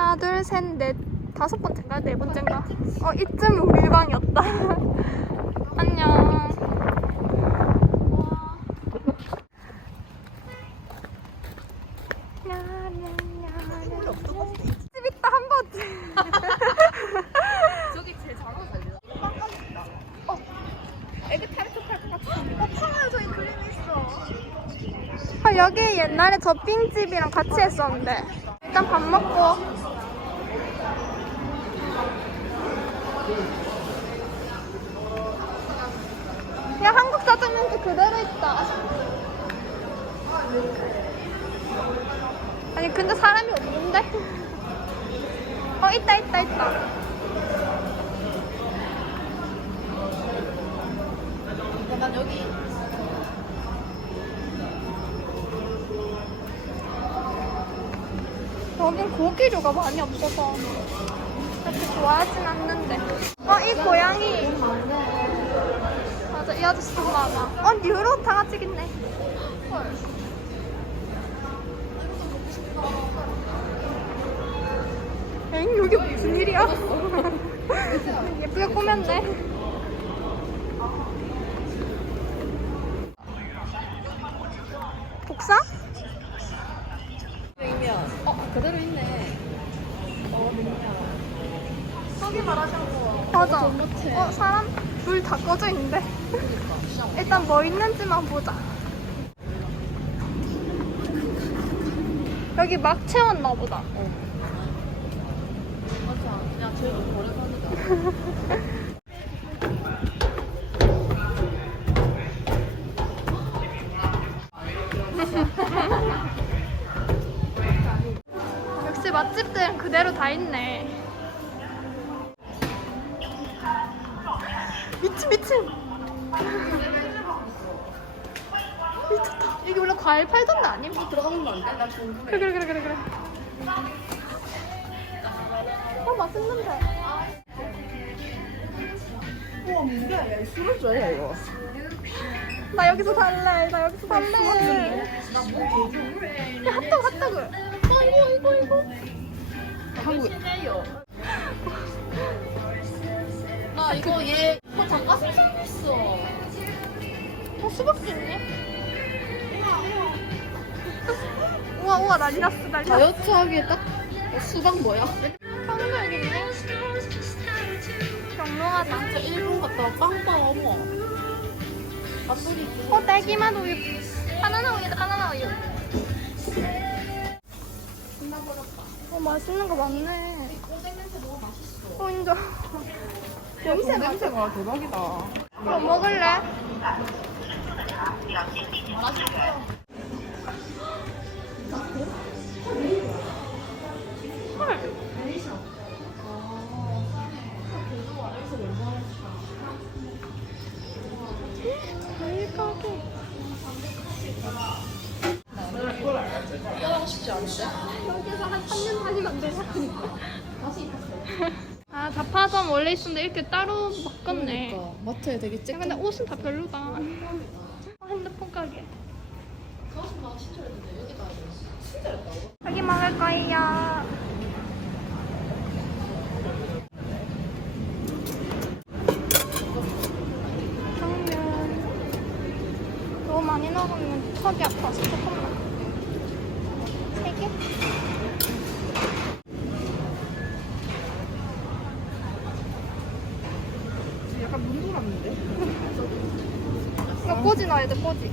하나, 둘, 셋, 넷, 다섯 번째인가? 네 번째인가? 어, 이쯤 우리 방이었다. 안녕. 집 있다, 한 번째. 저기 제일 잘 어울려. 빵빵 있다. 어. 애기 타르트 팔것 같아. 어, 파마에 저기 그림이 있어. 아, 여기 옛날에 저 삥집이랑 같이 했었는데. 일단 밥 먹고. 야, 한국 짜장면도 그대로 있다. 아니, 근데 사람이 없는데? 어, 있다, 있다, 있다. 난 여기. 여긴 고기류가 많이 없어서 그렇게 좋아하진 않는데. 어, 이 고양이. 이 아저씨 돈 많아. 어, 뉴로 장아찌 있네. 헐. 엥, 여기 무슨 일이야? 예쁘게 꾸몄네. 복사? 이면 어 그대로 있네. 어 너무 저기 말하자고. 맞아. 못해. 어, 사람 불 다 꺼져 있는데. 일단 뭐 있는지만 보자. 여기 막 채웠나 보다. 맞아. 야 저희 너무 오랜만이다. 역시 맛집들은 그대로 다 있네. 들어가면 안 돼? 나 궁금해. 그래 그래 그래 그래 그래. 어 맛있는데. 우와 뭐야? 야 술을 줘야 이거. 나 여기서 살래. 나 여기서 살래. 나뭐 개좋아해. 야, 핫도그 핫도그. 어 이거 이거 이거. 한국에. 나 이거 얘 어, 닭가슴살 있어. 어 수박도 난리 났어 난리 났어. 다이어트 하기에 딱 어, 수박 뭐야? 있네. 영롱하다. 진짜 일본 갔다 와 빵빵 어머. 맛소리지. 어 딸기맛 우유. 바나나 우유다 바나나 우유. 신나버렸다. 어 맛있는 거 많네. 꼬쟁 냄새 너무 맛있어. 어 인정. 냄새 냄새가 대박이다. 뭐 먹을래? 헐. 과일 가게. 하고 싶지 않은데? 여기서 한 3년 다니면 안 되냐? 아, 자파점 원래 있었는데 이렇게 따로 바꿨네. 그러니까 마트에 되게 야, 쬐끔. 근데 옷은 다 별로다. 아, 핸드폰 가게. 가슴 신청했는데 여기 가야 돼. 신청했다고? 여기 먹을 거예요. 당면. 너무 많이 넣으면 턱이 아파서 조금만. 세 개? 약간 문돌았는데? 이거 꼬지 넣어야 돼, 꼬지.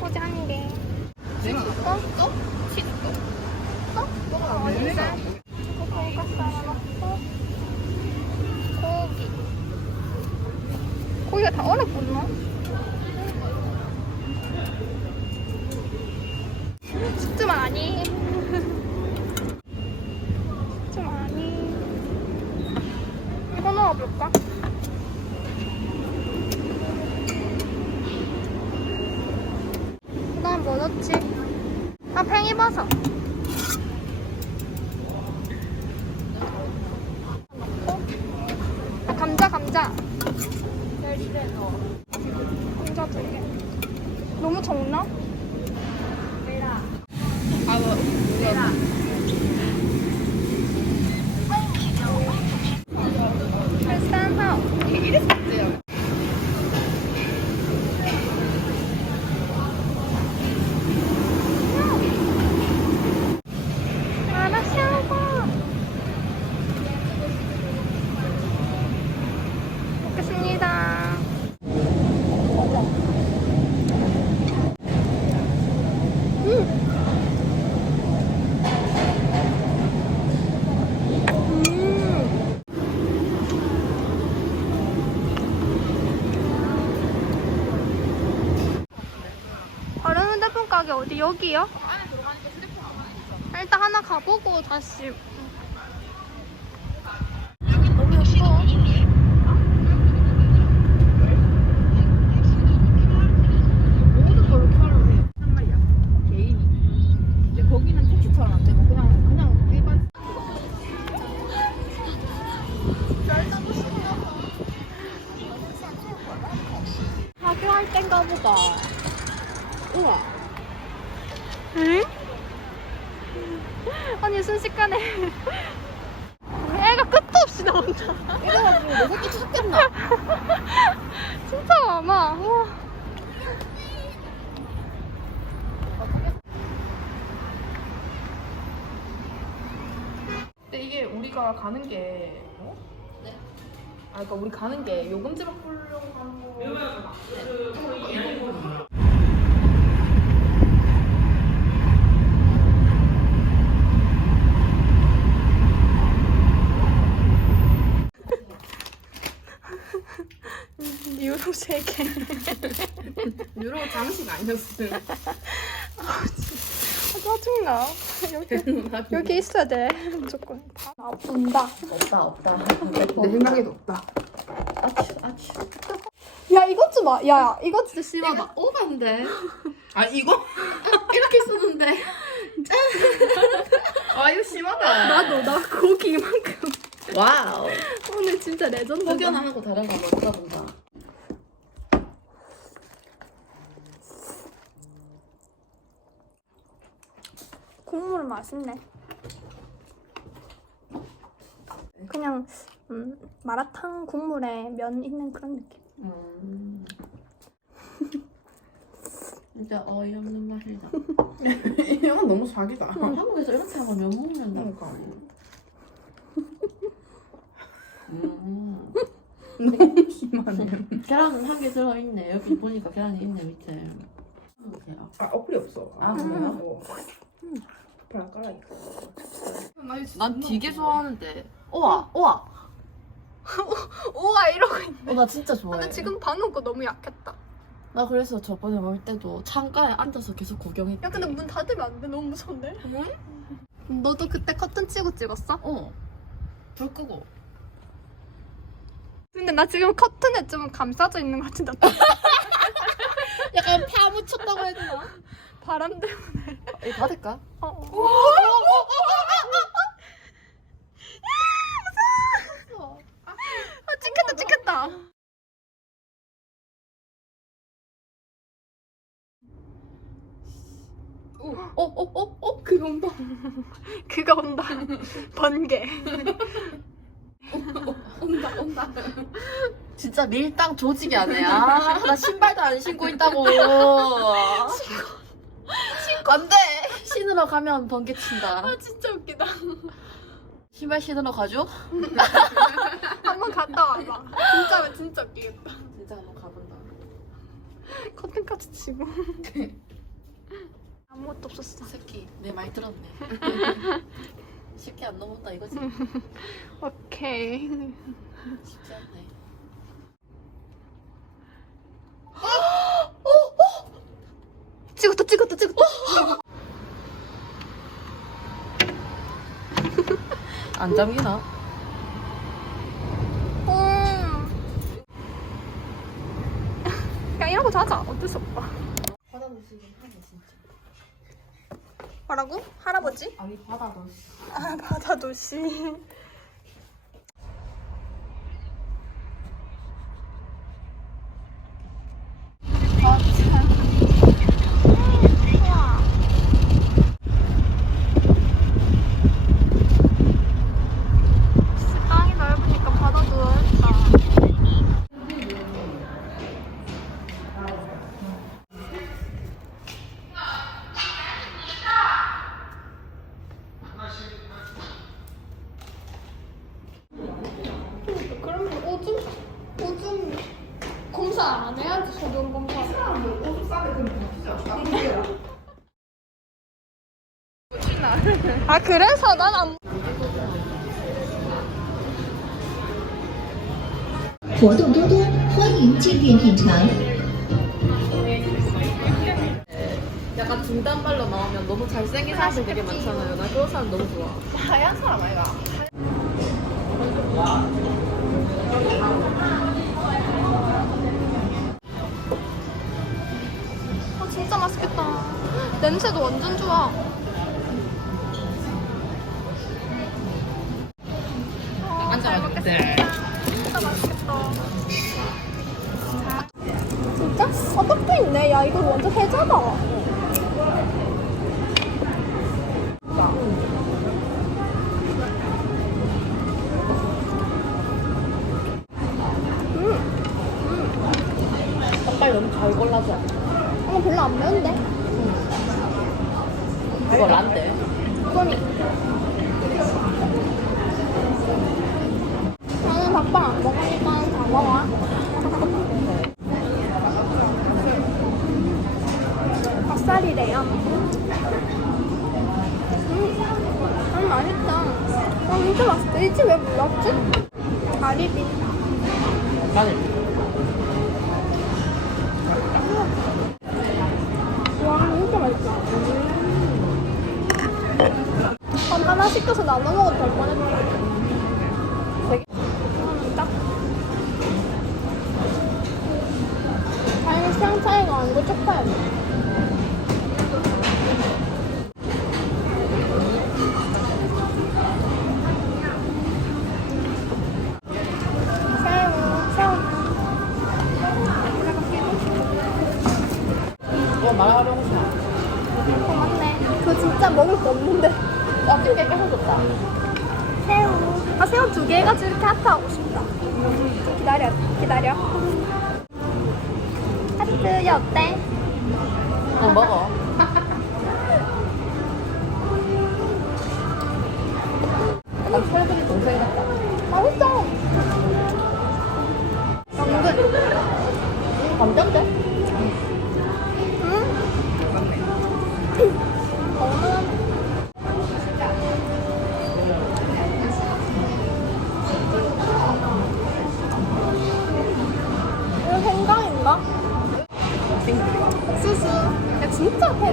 꼬지 한 개. 내가 어? 또? 치즈 또? 어? 너가 어디 왜 있어? 돈가스 하나 넣고 고기 고기가 다 얼어붙나? 숙주만 아니 숙주만 아니 이거 넣어볼까? 그 다음 뭐 넣지? 사자. 아, 감자 감자. 감자 두 개. 너무 적나? 아, 뭐, 발산하오. 이게 이래서 문제야. 알았어. 먹겠습니다. 음. 다른 휴대폰 가게 어디 여기요? 일단 하나 가보고 다시 일반. 학교 할 땐가 보다 우와 응? 아니 순식간에 애가 끝도 없이 나온다 이래가지고 내 새끼 찾겠나? 진짜 많아 우와. 근데 이게 우리가 가는 게 어? 네. 아 그러니까 우리 가는 게 요금제 바꾸려고 가는 거. 유로 3개 유로 장식 아니었어요. 아, 짜증나 여기, 여기 있어야 돼 무조건 아 분다 없다 없다. 내 생각에도 없다. 아추 아추. 야 이것 좀 봐. 야 이거 진짜 심하다. 오반데. 아 이거 이렇게 쓰는데. 아 이거 심하다. 나도 나 고기 이만큼. 와우. 오늘 진짜 레전드. 혹여나 하고 다른 거 먹다 본다. 국물 맛있네. 그냥 음, 마라탕 국물에 면 있는 그런 느낌. 음. 진짜 어이없는 맛이다. 이건 너무 사기다. 한국에서 이렇게 하면 면 먹는다. 그러니까. 음. 심하네. 계란은 한개 들어있네. 여기 보니까 계란이 있네 밑에. 아 어플이 없어. 아, 그래요? 어. 어플 안 깔아니까. 난 되게 좋아하는데. 우와 우와. 오가 이러고 있네. 어, 나 진짜 좋아해. 근데 지금 방금 거 너무 약했다. 나 그래서 저번에 먹을 때도 창가에 앉아서 계속 구경했지. 야 근데 문 닫으면 안 돼. 너무 무서운데. 너도 그때 커튼 치고 찍었어? 어. 불 끄고. 근데 나 지금 커튼에 좀 감싸져 있는 것 같은데 약간 파묻혔다고 해야 되나? 바람 때문에. 이거 받을까? 어, 어. 아 찍혔다 찍혔다. 어, 어, 어, 어? 그거 온다. 그가 온다. 번개. 온다, 온다. 진짜 밀당 조직이 안 해. 아, 나 신발도 안 신고 있다고. 신고. 신고. 안 돼. 신으러 가면 번개 친다. 아 진짜 웃기다. 신발 신으러 가죠? 한번 갔다 와봐. 진짜 진짜 웃기겠다. 진짜 한번 가본다. 커튼까지 치고. 아무것도 없었어. 새끼, 내 말 들었네. 쉽게 안 넘었다 이거지. 오케이. 쉽지 않네. 찍었다 찍었다 찍었다. 안 잠기나? 음. 그냥 이러고 자자. 어쩔 수 없다. 받아보시긴 하네 진짜. 뭐라고? 할아버지? 아니 바다도. 아 바다도시. 땅이 넓으니까 바다도 넓다. 그러면 오줌 오줌 검사 안 해야지 소변 검사. 아 그래서 난 안. 약간 중단발로 나오면 너무 잘생긴 사람들 되게 많잖아요. 나 그런 사람 너무 좋아. 하얀 사람 아이가? 아 진짜 맛있겠다. 냄새도 완전 좋아. 매운데? 그거 란데. 그거니. 나는 닭발 안 먹으니까 다 먹어. 닭살이래요. 음, 음 맛있다. 아 진짜 맛있다. 이 집왜 몰랐지? 가리비. 마늘. 먹을 거 없는데. 어떻게 깨끗해졌다. 새우. 아, 새우 두 개 해가지고 이렇게 하트 하고 싶다. 좀 기다려, 기다려. 하트, 야, 어때? 어, 먹어.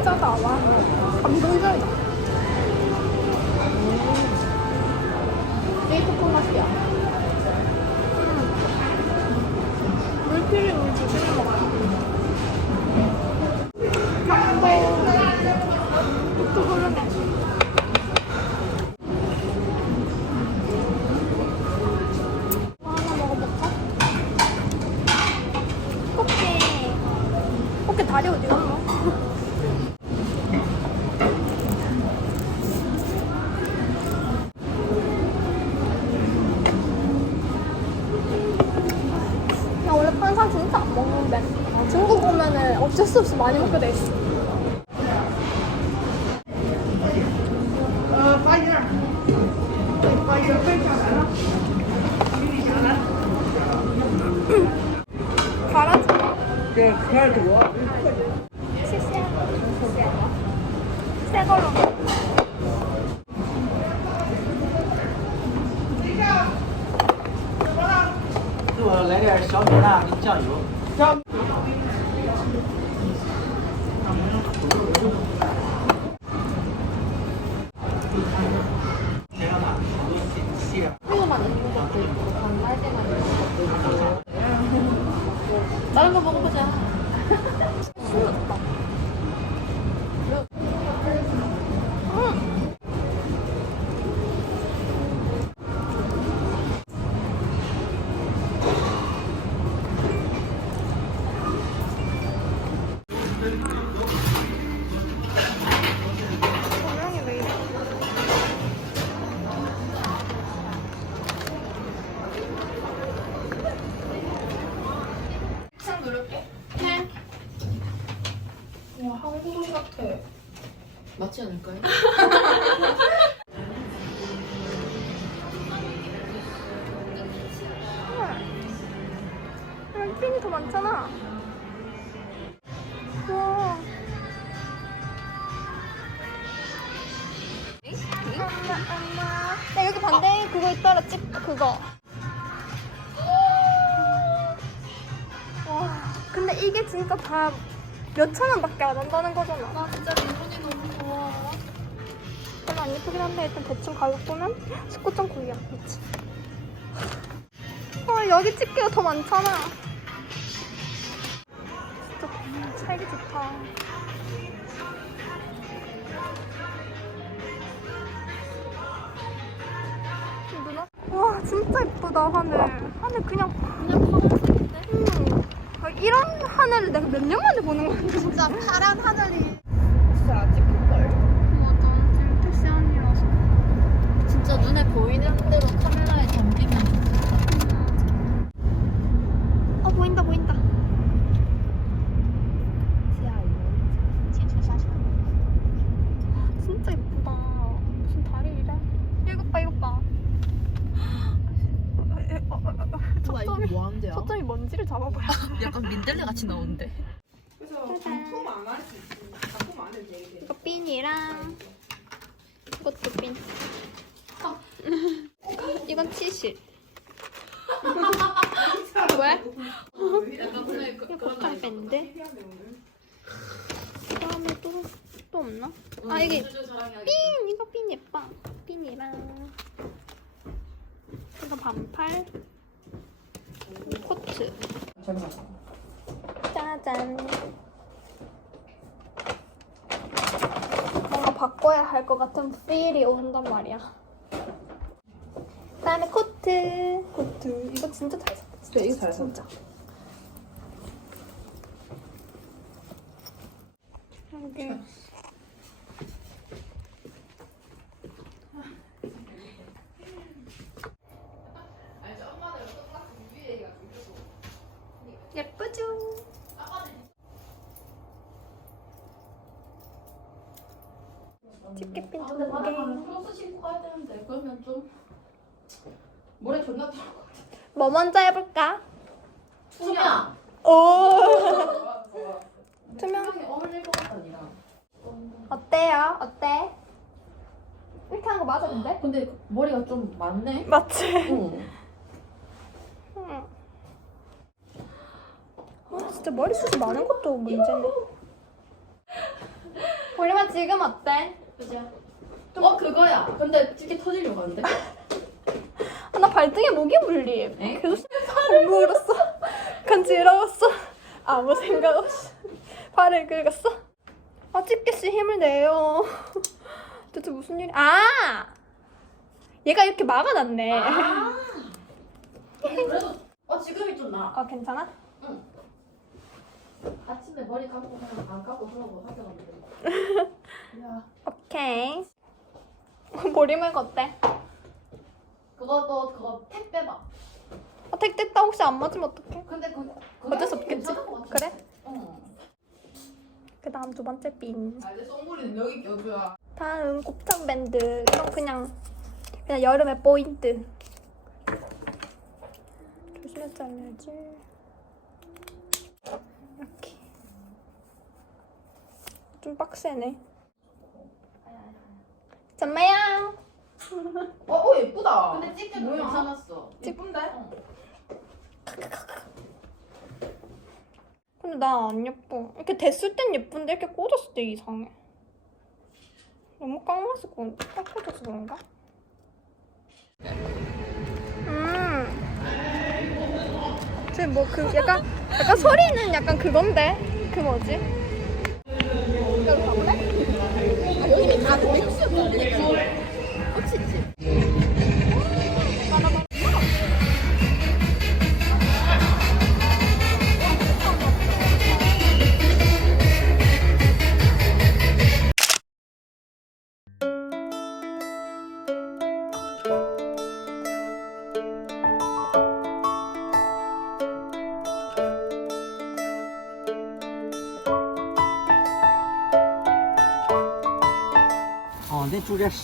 해자다 와. 감동적이다. 맛이야. 물필이 우리 조심히 먹어요. 감 수 없이 많이 먹게 돼 있어. 갈아줘. 네, 갈아줘.谢 맞지 않을까요? 여기 핀이 더 많잖아. 와. 엄마, 엄마. 야, 여기 반대에 그거 있더라, 집 그거. 와, 근데 이게 진짜 다 몇 천 원밖에 안 한다는 거잖아. 나진 한데 일단 대충 가격 보면 19.9이야. 그치? 어, 여기 집게가 더 많잖아. 진짜 음, 차이가 좋다. 누나? 와 진짜 예쁘다 하늘. 하늘 그냥 그냥 파란색인데? 음, 아, 이런 하늘을 내가 몇 년 만에 보는 건데 진짜 파란 하늘이. 진짜 안 찍힐걸? 맞아. 지금 택시 안이라서. 진짜 눈에 보이는 대로 카메라에 담기면 어 보인다 보인다. 진짜 예쁘다. 무슨 다리 이래? 이것 봐 이것 봐. 초점이 먼지를 잡아버려. 약간 민들레 같이 나오는데 이거 핀이랑 이것도 핀. 이건 치실. 왜? 이거 복장 밴드. 그 다음에 또, 또 없나? 아 이게 핀! 이거 핀 예뻐. 핀이랑 이거 반팔 코트. 짜잔. 뭔가 바꿔야 할 것 같은 필이 온단 말이야. 그다음에 코트. 코트. 이거 진짜 잘 샀다. 진짜 이거 잘 샀다. 예쁘죠? 집게핀 두 개. 크로스 신고 가야 되는데 그러면 좀 모래 존나 들어 뭐 먼저 해볼까? 투명! 오. 투명. 투명이 어울릴 것 같다 니랑 어때요? 어때? 이렇게 하는 거 맞아 근데? 근데 머리가 좀 많네? 맞지. 응 응. 아, 진짜 머리숱이 많은 것도 문제네. 우리만 지금 어때? 그죠? 어 그거야 근데 찌개 터지려고 하는데 아, 나 발등에 모기 물림. 에? 계속 물었어. 간지러웠어. 아무 생각 없이 발을 긁었어. 아 집게 씨 힘을 내요. 대체 무슨 일이? 아! 얘가 이렇게 막아놨네. 근데 그래도 어 지금이 좀 나아 아 괜찮아? 아침에 머리 감고 그냥 안 감고 그러고 하더라고 야 오케이. 머리말고 어때? 그것도 그거 택 빼봐 아, 택 됐다 혹시 안 맞으면 어떡해? 근데 그 어쩔 수 없겠지. 괜찮은 것 같아. 그래? 응. 그 다음 두 번째 핀. 아, 내 똥물이는 여기 껴줘야. 다음 곱창 밴드. 이건 그냥 그냥 여름의 포인트. 조심해 잘라야지. 이렇게. 좀 빡세네. 잠마야. 어, 어 예쁘다. 근데 찍게 뭐야? 괜찮았어. 예쁜데? 근데 나 안 예뻐. 이렇게 됐을 땐 예쁜데 이렇게 꽂았을 때 이상해. 너무 깡마서 꽂- 꽉 꽂아서 그런가? 음. 쟤뭐 그 약간 약간 소리는 약간 그건데 그 뭐지? 여기 가볼래? 아, 여기는 다 맥주 to do.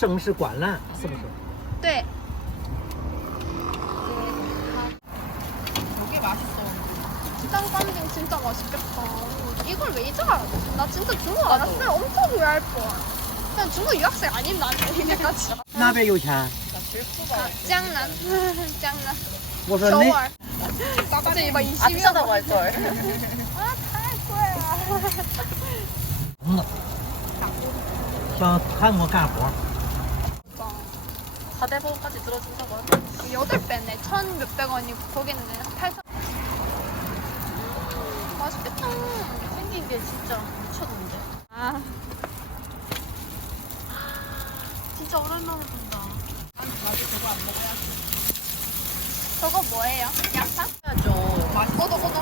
生是观澜，是不是？对 되게 맛있어. 시장 깐딩 진짜 맛있겠다. 이걸 왜 이제 알았지? 나 진짜 중국 알았으면 엄청 후회할 뻔. 그냥 중국 유학생 아닌 나는 이제까지. 那边有钱。 江南, 江南, 我说那 서울. 갑자기 막 20년. 아 비싸다고 할 걸. 아, 탈 거야. 上韩国干活， 사대보험까지 들어준다고 하네. 여덟 배네. 천 몇백 원이 거기는 한 8천. 맛있겠다. 생긴 게 진짜 미쳤는데. 아, 진짜 오랜만에 본다. 저거 뭐예요? 양파? 해야죠. 꼬도 꼬도.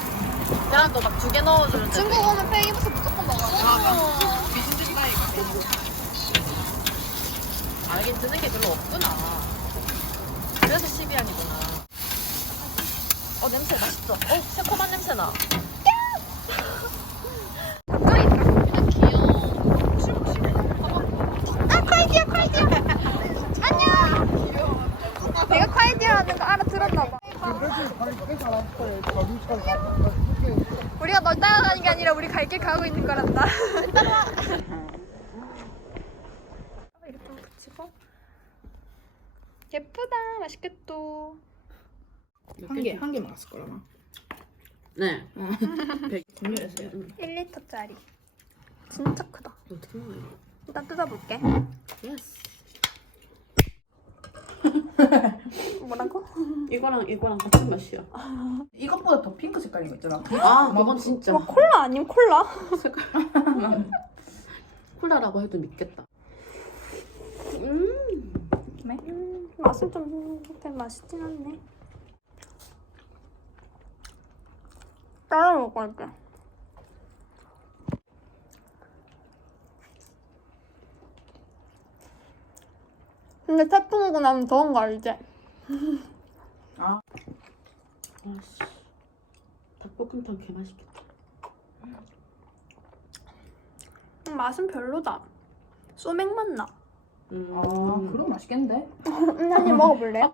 계란도 막두 개 넣어주는데. 중국 오면 폐기부터 무조건 먹어야 돼. 알긴 드는 게 별로 없구나. 그래서 12안이구나. 어, 냄새 맛있어. 어, 새콤한 냄새 나. 가까이 있다. 그냥 귀여워. 아, 콰이디야, 콰이디야. 안녕. 내가 콰이디야라는 거 알아들었나 봐. 우리가 널 따라가는 게 아니라 우리 갈 길 가고 있는 거란다. 따라와. 이렇게 좀 붙이고. 예쁘다. 맛있겠다. 한 개, 한 개 먹었을 거라 나. 네. 분명했어요. 1리터짜리. 진짜 크다. 어떻게 먹어요? 일단 뜯어볼게. 예스. 뭐라고? 이거랑 이거랑 같은 맛이야. 이것보다 더 핑크 색깔인 거 있잖아. 아, 그건 진짜. 와 콜라 아니면 콜라? 콜라라고 해도 믿겠다. 맛은 좀 그렇게 맛있진 않네. 따라 먹을게. 근데 태풍 오고 나면 더운 거 알지? 아씨. 닭볶음탕 개 맛있겠다. 음, 맛은 별로다. 소맥 맛 나. 음. 아, 그럼 맛있겠는데? 음, 한입 먹어볼래요?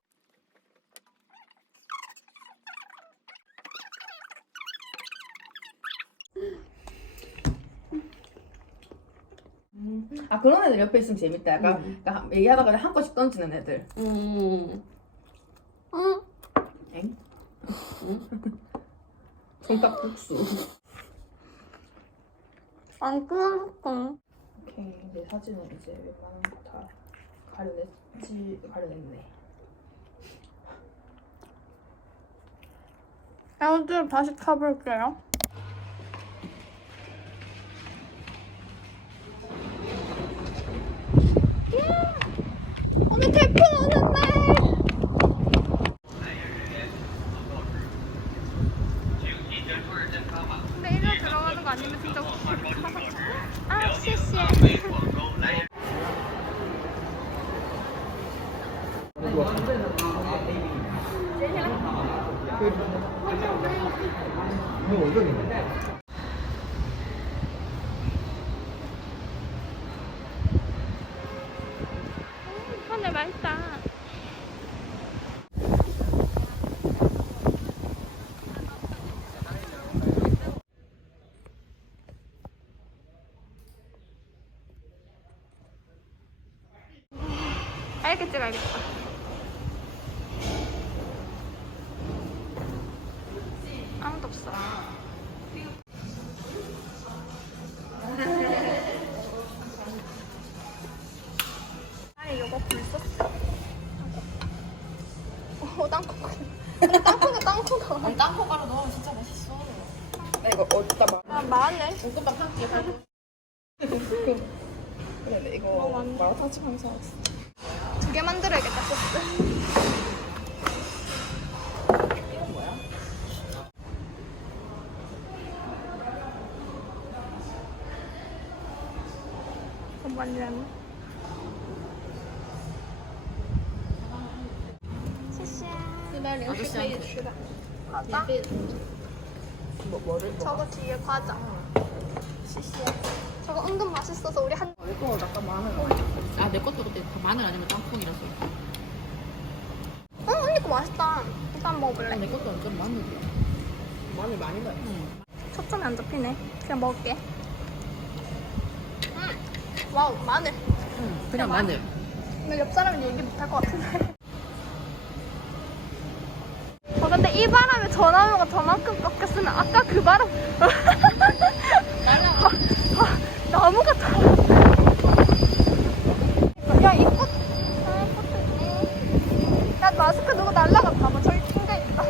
아, 그런 애들 옆에 있으면 재밌다. 약간, 약간 얘기하다가 그냥 한 건씩 던지는 애들. 음. 응. 엥? 돈깍국수. 안 끊었어. 오케이, 내 사진을 이제 웬만한 거 다 가려냈지, 가려냈네. 애들 다시 타볼게요. 오늘 태풍 오는 날. 근데 일로 들어가는 거 아니면 진짜 웃기겠다. 아, 씨씨. 하늘 맛있다. 알겠지, 알겠다. 볶음밥 한 끼. 아. 그래, 이거 마라탕 집 하면서 왔어. 두 개 만들어야겠다, 소스. 완전 아저씨한테 주라. 과자? 뭐, 저거 뒤에 과자. 시시해. 저거 은근 맛있어서 우리 한. 이거 약간 마늘 아, 내 것도 그때 마늘 아니면 땅콩이라서. 어 언니 거 맛있다. 일단 먹어볼래. 내 것도 완전 마늘이야. 마늘 많이 넣어. 응. 초점이 안 잡히네. 그냥 먹을게. 음. 와우 마늘. 응, 그냥 마늘. 근데 옆 사람은 얘기 못할 것 같은데. 어 근데 이 바람에 전화번호가 저만큼 꺾였으면 아까 그 바람. 나무가 다. 야이 꽃. 아 꽃도 있네. 야 마스크 누구 날라갔다. 봐 저기 튕겨 있다.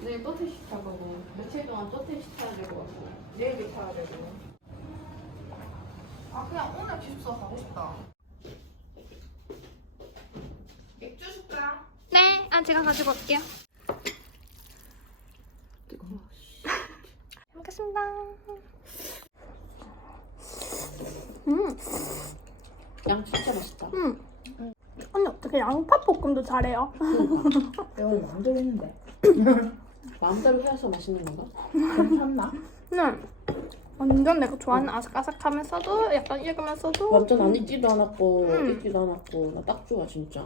내일 또 택시 타고 며칠 동안 또 택시 타야 될 것 같고. 내일도 타야 되고. 아 그냥 오늘 기숙사 가고 싶다. 맥주 줄까? 네, 아 제가 가지고 올게요. 뜨거워. 먹겠습니다. 음, 양 진짜 맛있다. 음. 언니 어떻게 양파 볶음도 잘해요? 내가 오늘 마음대로 했는데. 마음대로 해서 맛있는 건가? 괜찮나? 네. 완전 내가 좋아하는 아삭아삭하면서도 약간 익으면서도 완전 안 익지도 않았고 음. 익지도 않았고 나 딱 좋아 진짜.